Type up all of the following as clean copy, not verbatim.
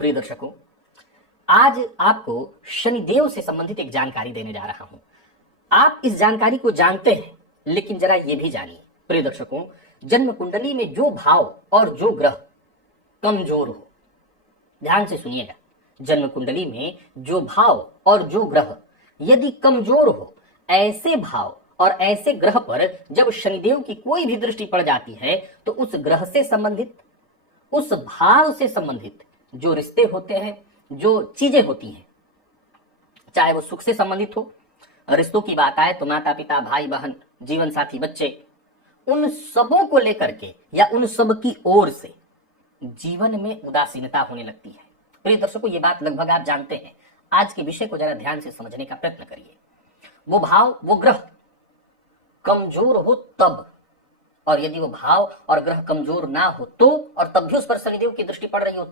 प्रिय दर्शकों, आज आपको शनिदेव से संबंधित एक जानकारी देने जा रहा हूं। आप इस जानकारी को जानते हैं, लेकिन जरा यह भी जानिए प्रिय दर्शकों, जन्म कुंडली में जो भाव और जो ग्रह कमजोर हो, ध्यान से सुनिएगा, जन्म कुंडली में जो भाव और जो ग्रह यदि कमजोर हो, ऐसे भाव और ऐसे ग्रह पर जब शनिदेव की कोई भी दृष्टि पड़ जाती है तो उस ग्रह से संबंधित, उस भाव से संबंधित जो रिश्ते होते हैं, जो चीजें होती हैं, चाहे वो सुख से संबंधित हो, रिश्तों की बात आए तो माता पिता, भाई बहन, जीवन साथी, बच्चे, उन सबों को लेकर के या उन सब की ओर से जीवन में उदासीनता होने लगती है। प्रिय दर्शकों, ये बात लगभग आप जानते हैं। आज के विषय को जरा ध्यान से समझने का प्रयत्न करिए। वो भाव, वो ग्रह कमजोर हो तब, और यदि वो भाव और ग्रह कमजोर ना हो तो, और तब भी उस पर शनिदेव की दृष्टि पड़ रही हो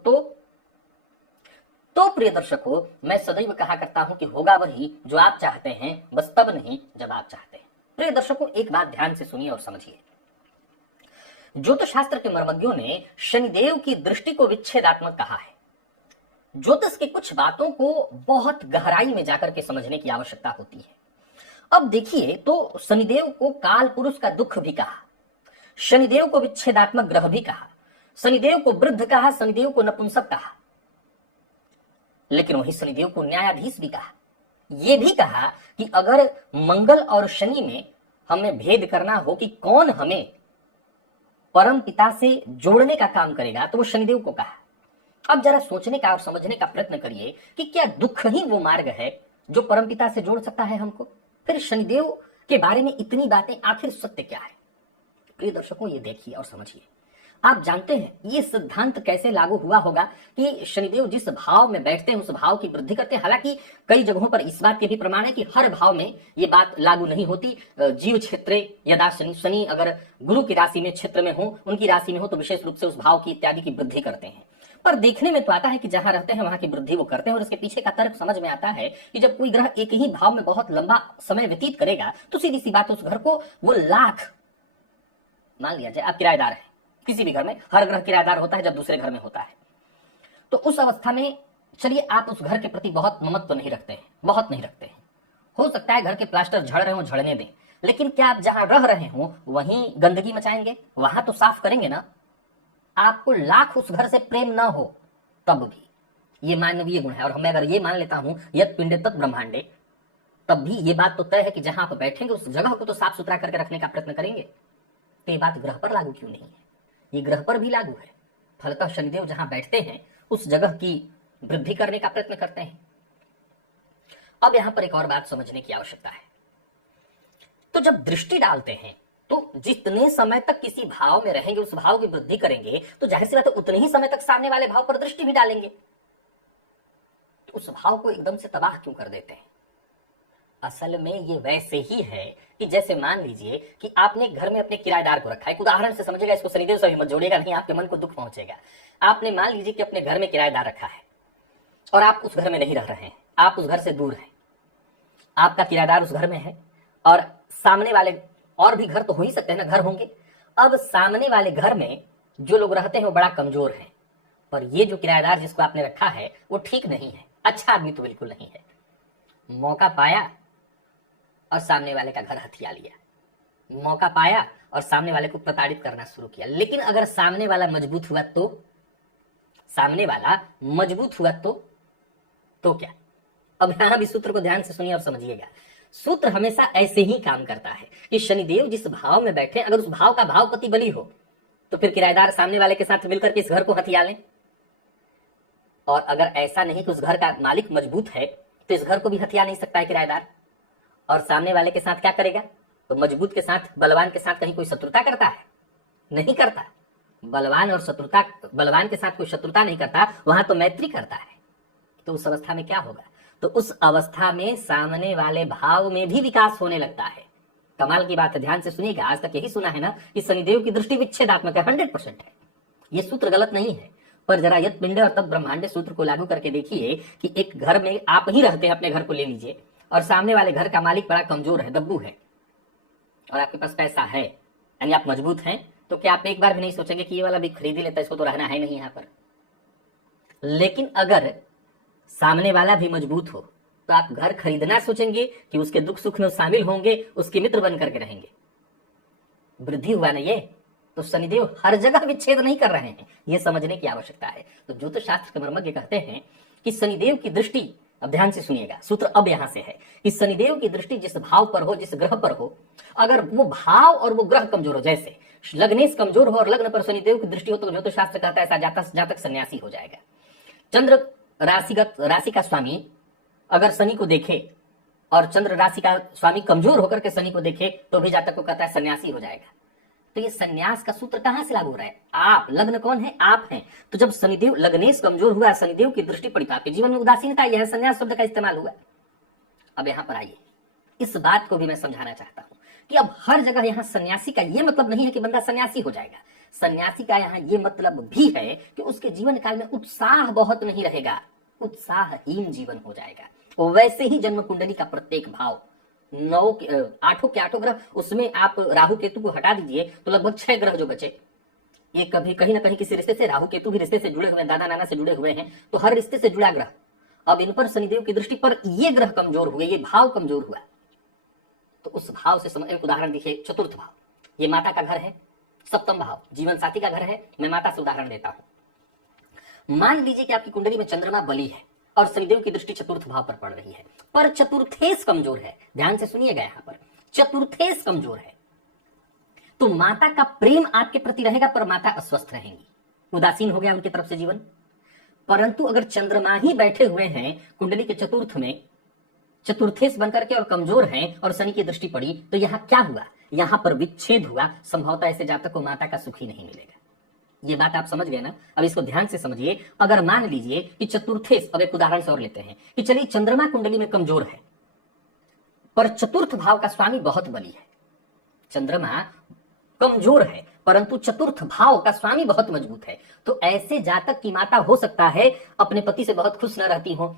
तो प्रिय दर्शकों, मैं सदैव कहा करता हूं कि होगा वही जो आप चाहते हैं, बस तब नहीं जब आप चाहते हैं। प्रिय दर्शकों, एक बात ध्यान से सुनिए और समझिए। ज्योतिष शास्त्र के मर्मज्ञों ने शनिदेव की दृष्टि को विच्छेदात्मक कहा है। ज्योतिष की कुछ बातों को बहुत गहराई में जाकर के समझने की आवश्यकता होती है। अब देखिए, तो शनिदेव को काल पुरुष का दुख भी कहा, शनिदेव को विच्छेदात्मक ग्रह भी कहा, शनिदेव को वृद्ध कहा, शनिदेव को नपुंसक कहा, लेकिन वही शनिदेव को न्यायाधीश भी कहा। यह भी कहा कि अगर मंगल और शनि में हमें भेद करना हो कि कौन हमें परम पिता से जोड़ने का काम करेगा तो वो शनिदेव को कहा। अब जरा सोचने का और समझने का प्रयत्न करिए कि क्या दुख ही वो मार्ग है जो परम पिता से जोड़ सकता है हमको? फिर शनिदेव के बारे में इतनी बातें, आखिर सत्य क्या है? प्रिय दर्शकों, ये देखिए और समझिए। आप जानते हैं ये सिद्धांत कैसे लागू हुआ होगा कि शनिदेव जिस भाव में बैठते हैं उस भाव की वृद्धि करते हैं। हालांकि कई जगहों पर इस बात के भी प्रमाण है कि हर भाव में ये बात लागू नहीं होती। जीव क्षेत्र यदा शनि अगर गुरु की राशि में, क्षेत्र में हो, उनकी राशि में हो तो विशेष रूप से उस भाव की इत्यादि की वृद्धि करते हैं। पर देखने में तो आता है कि जहां रहते हैं वहां की वृद्धि वो करते हैं, और इसके पीछे का तर्क समझ में आता है कि जब कोई ग्रह एक ही भाव में बहुत लंबा समय व्यतीत करेगा तो सीधी सी बात, उस घर को वो लाख, मान लिया जाए आप किराएदार हैं, किसी भी घर में हर ग्रह किराएदार होता है जब दूसरे घर में होता है, तो उस अवस्था में चलिए आप उस घर के प्रति बहुत ममत्व नहीं रखते हैं, बहुत नहीं रखते हैं। हो सकता है घर के प्लास्टर झड़ रहे हो, झड़ने दें, लेकिन क्या आप जहां रह रहे हो वहीं गंदगी मचाएंगे? वहां तो साफ करेंगे ना। आपको लाख उस घर से प्रेम ना हो तब भी, ये मानवीय गुण है। और मैं अगर ये मान लेता हूं यत पिंडे तत् ब्रह्मांडे, तब भी ये बात तो तय है कि जहां आप बैठेंगे उस जगह को तो साफ सुथरा करके रखने का प्रयत्न करेंगे। तो ये बात ग्रह पर लागू क्यों नहीं है? ये ग्रह पर भी लागू है। फलतः शनिदेव जहां बैठते हैं उस जगह की वृद्धि करने का प्रयत्न करते हैं। अब यहां पर एक और बात समझने की आवश्यकता है। तो जब दृष्टि डालते हैं तो जितने समय तक किसी भाव में रहेंगे, उस भाव की वृद्धि करेंगे, तो जाहिर सी बात है उतने ही समय तक सामने वाले भाव पर दृष्टि भी डालेंगे। तो उस भाव को एकदम से तबाह क्यों कर देते हैं? असल में ये वैसे ही है कि जैसे मान लीजिए कि आपने घर में अपने किराएदार को रखा है। एक उदाहरण से समझिएगा, इसको शनिदेव से भी मत जोड़िएगा, नहीं आपके मन को दुख पहुंचेगा। आपने मान लीजिए कि अपने घर में किराएदार रखा है और आप उस घर में नहीं रह रहे हैं, आप उस घर से दूर हैं, आपका किराएदार उस घर में है और सामने वाले और भी घर तो हो ही सकते हैं ना, घर होंगे। अब सामने वाले घर में जो लोग रहते हैं वो बड़ा कमजोर हैं, पर ये जो किराएदार जिसको आपने रखा है वो ठीक नहीं है, अच्छा आदमी तो बिल्कुल नहीं है। मौका पाया और सामने वाले का घर हथिया लिया, मौका पाया और सामने वाले को प्रताड़ित करना शुरू किया। लेकिन अगर सामने वाला मजबूत हुआ तो, सामने वाला मजबूत हुआ तो क्या? अब यहां भी सूत्र को ध्यान से सुनिए और समझिएगा। सूत्र हमेशा ऐसे ही काम करता है कि शनिदेव जिस भाव में बैठे, अगर उस भाव का भावपति बली हो तो फिर किराएदार सामने वाले के साथ मिलकर के इस घर को हथिया लें, और अगर ऐसा नहीं कि उस घर का मालिक मजबूत है तो इस घर को भी हथिया नहीं सकता है किराएदार। और सामने वाले के साथ क्या करेगा? तो मजबूत के साथ, बलवान के साथ कहीं कोई शत्रुता करता है? नहीं करता। बलवान और शत्रुता, बलवान के साथ कोई शत्रुता नहीं करता, वहां तो मैत्री करता है। तो उस अवस्था में क्या होगा? तो उस अवस्था में सामने वाले भाव में भी विकास होने लगता है। कमाल की बात है, ध्यान से सुनिएगा। आज तक यही सुना है ना कि शनिदेव की दृष्टि विच्छेदात्मक है, 100% है। ये सूत्र गलत नहीं है, पर जरा यत पिंडे और तब ब्रह्मांडे सूत्र को लागू करके देखिए कि एक घर में आप ही रहते हैं, अपने घर को ले लीजिए, और सामने वाले घर का मालिक बड़ा कमजोर है, दब्बू है, और आपके पास पैसा है, यानी आप मजबूत हैं, तो क्या आप एक बार भी नहीं सोचेंगे कि ये वाला भी खरीद ही लेता है, इसको तो रहना है नहीं यहाँ पर? लेकिन अगर सामने वाला भी मजबूत हो तो आप घर खरीदना सोचेंगे कि उसके दुख सुख में शामिल होंगे, उसके मित्र बन करके रहेंगे। वृद्धि हुआ ना ये, तो शनिदेव हर जगह विच्छेद नहीं कर रहे हैं, ये समझने की आवश्यकता है। तो ज्योतिष शास्त्र के मर्मज्ञ कहते हैं कि शनिदेव की दृष्टि, अब ध्यान से सुनिएगा, सूत्र अब यहां से है कि शनिदेव की दृष्टि जिस भाव पर हो, जिस ग्रह पर हो, अगर वो भाव और वो ग्रह कमजोर हो, जैसे लग्नेश कमजोर हो और लग्न पर शनिदेव की दृष्टि हो, तो ज्योतिष शास्त्र कहता है ऐसा जातक सन्यासी हो जाएगा। चंद्र राशि का स्वामी अगर शनि को देखे और चंद्र राशि का स्वामी कमजोर होकर के शनि को देखे तो भी जातक को कहता है सन्यासी हो जाएगा। तो ये सन्यास का सूत्र कहां से लागू हो रहा है? आप, लग्न कौन है? आप हैं। तो जब शनिदेव, लग्नेश कमजोर हुआ, शनिदेव की दृष्टि पड़ी तो आपके जीवन में उदासीनता, यह सन्यास शब्द का इस्तेमाल हुआ। अब यहां पर आइए, इस बात को भी मैं समझाना चाहता हूं कि अब हर जगह यहां सन्यासी का यह मतलब नहीं है कि बंदा सन्यासी हो जाएगा। सन्यासी का यहां यह मतलब भी है कि उसके जीवन काल में उत्साह बहुत नहीं रहेगा, उत्साहहीन जीवन हो जाएगा। वैसे ही जन्म कुंडली का प्रत्येक भाव, आठों के आठों ग्रह, उसमें आप राहु केतु को हटा दीजिए तो लगभग 6 ग्रह जो बचे, ये कभी कहीं ना कहीं किसी रिश्ते से, राहु केतु भी रिश्ते से जुड़े हुए हैं, दादा नाना से जुड़े हुए हैं, तो हर रिश्ते से जुड़ा ग्रह, अब इन पर शनिदेव की दृष्टि पर ये ग्रह कमजोर हुए, ये भाव कमजोर हुआ, तो उस भाव से एक उदाहरण देखिए, चतुर्थ भाव, ये माता का घर है, सप्तम भाव जीवन साथी का घर है। मैं माता से उदाहरण देता हूं। मान लीजिए कि आपकी कुंडली में चंद्रमा बली है और शनिदेव की दृष्टि चतुर्थ भाव पर पड़ रही है, पर चतुर्थेश कमजोर है। ध्यान से सुनिएगा, यहां पर चतुर्थेश कमजोर है तो माता का प्रेम आपके प्रति रहेगा, पर माता अस्वस्थ रहेंगी, उदासीन हो गया उनकी तरफ से जीवन। परंतु अगर चंद्रमा ही बैठे हुए हैं कुंडली के चतुर्थ में, चतुर्थेश बनकर के और कमजोर हैं और शनि की दृष्टि पड़ी, तो यहां क्या हुआ? यहां पर विच्छेद हुआ। संभवतः ऐसे जातक को माता का सुख ही नहीं मिलेगा। ये बात आप समझ गए ना? अब इसको ध्यान से समझिए। अगर मान लीजिए कि चतुर्थेश, अब एक उदाहरण से और लेते हैं कि चलिए चंद्रमा कुंडली में कमजोर है पर चतुर्थ भाव का स्वामी बहुत बली है। चंद्रमा कमजोर है परंतु चतुर्थ भाव का स्वामी बहुत मजबूत है, तो ऐसे जातक की माता हो सकता है अपने पति से बहुत खुश न रहती हो।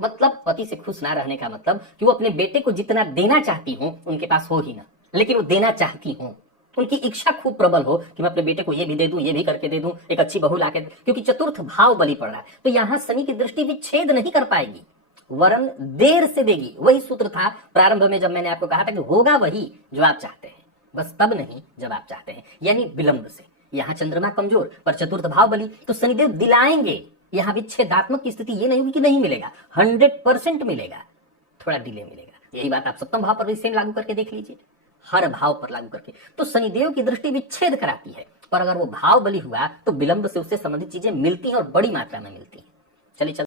मतलब पति से खुश ना रहने का मतलब कि वो अपने बेटे को जितना देना चाहती हो उनके पास हो ही ना, लेकिन वो देना चाहती हो, उनकी इच्छा खूब प्रबल हो कि मैं अपने बेटे को ये भी दे दूं, ये भी करके दे दूं, एक अच्छी बहू लाके, क्योंकि चतुर्थ भाव बली पड़ रहा है। तो यहां शनि की दृष्टि विच्छेद नहीं कर पाएगी, वरन देर से देगी। वही सूत्र था प्रारंभ में जब मैंने आपको कहा था कि होगा वही जो आप चाहते हैं, बस तब नहीं जब आप चाहते हैं, यानी विलंब से। यहां चंद्रमा कमजोर पर चतुर्थ भाव बली, तो शनिदेव दिलाएंगे। यहां विच्छेदात्मक की स्थिति ये नहीं होगी कि नहीं मिलेगा, 100% मिलेगा, थोड़ा डिले मिलेगा। यही बात आप सप्तम भाव पर भी सेम लागू करके देख लीजिए, हर भाव पर लागू करके। तो शनिदेव की दृष्टि विच्छेद कराती है, पर अगर वो भाव बली हुआ तो विलंब से उससे संबंधित चीजें मिलती हैं और बड़ी मात्रा में मिलती हैं। चलिए